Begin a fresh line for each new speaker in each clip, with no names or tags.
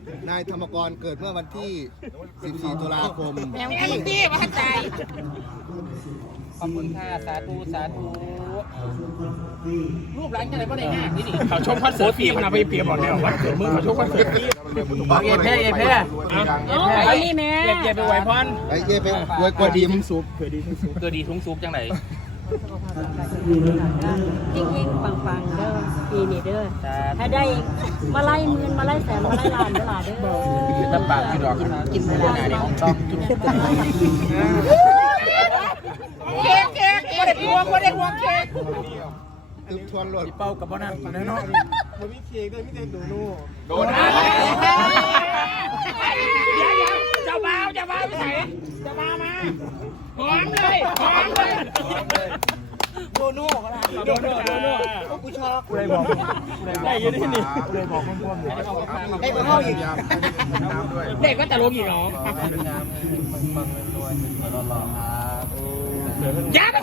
นายธรรมกรเกิดเมื่อวันที่ 14 ตุลาคม
แมวพี่มาใจขอบคุณค่ะสาธุสาธุรูปร้านจะอะไรก็ได้ง่ายนี่เขาชมคอนเสิร์ตปีมันเอาไปเปรียบบอกแล้ววันเกิดมึงเขาชมคอนเสิร์ตปีเอเพ่ไอ้นี่แม่เย่ไปไหวพร
ไอ้เย่ไปอวยกวดดีมึงซุป
เกิดดีทุ้งซุปจังไหน
จริงๆปังๆเด้อปีนี้เด้อถ้าได้มาไล่หมื่นมาไล่แสนมาไล่ล้านเด้อล่ะเด้อ
น้ำปากพี่ดอกกินเวลาในห้องต้องเค้กคนเด็กหัวเค้ก
ตึกทวนรถ
เป้ากับพ่อนั่นเนาะมันมีเค้กด้วยมีแต่โดโดเจ้าบ่าวไปไหนเจ้าบ่าวมาหอมเลยโดโน่กูชอบกูเลยบอกได้ยังได้นี่กูเลยบอกพ่วงๆได้มาเข้าอีกเด็กก็จะลงอีกเหรอยัด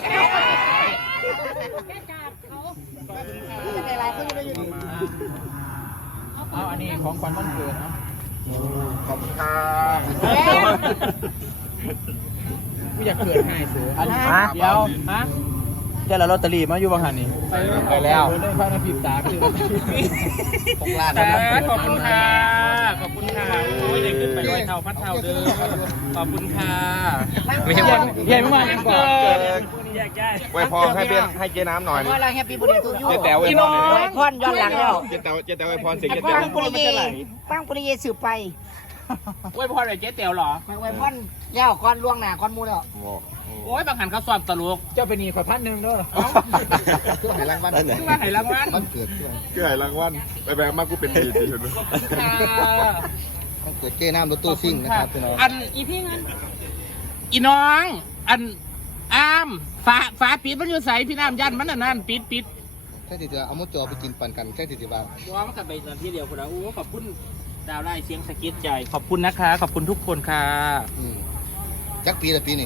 เอาอันนี้ของขวัญวันเกิดนะ
ขอบคุณค่ะ
กูอยากเกิดให้เสือเดี๋ยวฮะเจ้าละลอตเตอรี่มาอยู่บ้างหันนี่ไปแล้วได้พักน้ำพิมพ์ตาคือ6 ล้านขอบคุณค่ะโอ้ยเด็กขึ้นไปร้อยเท่าพัดเท่าเดิมขอบคุณค่ะไม่ใช่วันใหญ่มากๆเกิน
ไว้พอให้เจ๊น้ำหน่อย
ว่าอะไรแฮปปี้บุญเดือนทุกยุค
เจ๊แต๋วไว้พร
ไว้พรย้อนหลังแล้ว
เจ๊แต๋วไว้พรเสียงเจ๊แต๋
ปั
ว
งปุริเยปังปุริเยสืบไป
ไว้พรอะไรเจ๊แต๋วหรอ
ไว้พรยาวก้อนล่วงหน้าก้อนมูแล้ว
โอ้ยบางหันเขาสอบตลกเจ้าเป็นหนี้ขอ1,000ด้วยหรอ
เครื่องหายรางวัล
คือว่าไหรางวัล
มันเกิดเครื่อง
เกลือรางวัลไปแบบมากกูเป็นดีสิคุณ
มันเกิดเจ้น้ำรถตู้ซิ่งนะครับพี่น้อง
อันอีพี่งั้นอีน้องอันอามฝาปิดมันอยู่ใสพี่น้ำยันมันนั่นปิด
แค่ที่จะเอามุดจอไปกินปั่นกันแค่ที่จะว่า
ว้ามันกลับไปตอนที่เดียวคนละโอ้ขอบคุณดาวไล่เสียงสกิดใจขอบคุณนะคะขอบคุณทุกคนค่ะ
จักปีละปีนี่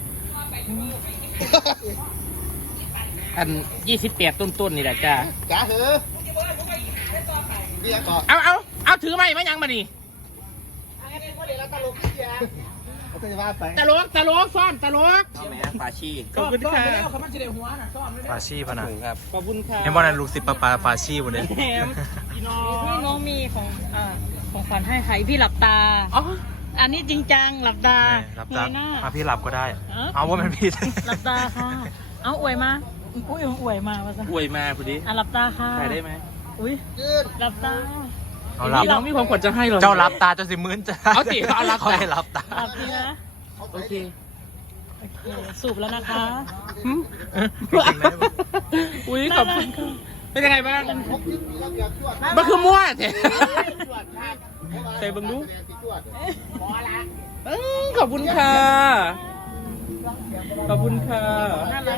อัน28ต้นนี่แหละจ้า
จ้าเหอะพี่ยังก่อน
เอาถือไม้มายังมานี่
เขาจะว่าไป
ตลกซ้อมตลก
ปาชี
ขอบคุณค่ะ
ฟาชีพนะ
ขอบคุณค่ะ
เห็นว่าลูกศิษย์ป้าฟาชีวันนี้
แหมพี่น้อง
พี่น้องมีของขวัญให้ใครพี่หลับตา
อ๋อ
อันนี้จริงจังหลับตา
รับจ้า
หน้า
มาพี่หลับก็ได้ เอาว่ามันพี่
หลับตาค่ะเอาอวยมาอุ้ยอวยมาว่าซะ
อวยมาพอดี
หลับตาค่ะ
ถ่ายได้ไหม
อุ้ยหลับตา
เอาหลับ
พี่น้องมีความขวัญจะให้เหรอ
เจ้ารับตาเจ้าสิมื้นจะ
เอาสิเอารับตา
เขาให้รับตา
หลับดีนะ
โอเค
โอเคสูบแล้วนะคะ
อุ้ยขอบคุณค่ะเป็นยังไงบ้างมันคือมั่วเถอะใส่บังดูขอบคุณค่ะ ขอบคุณค่ะ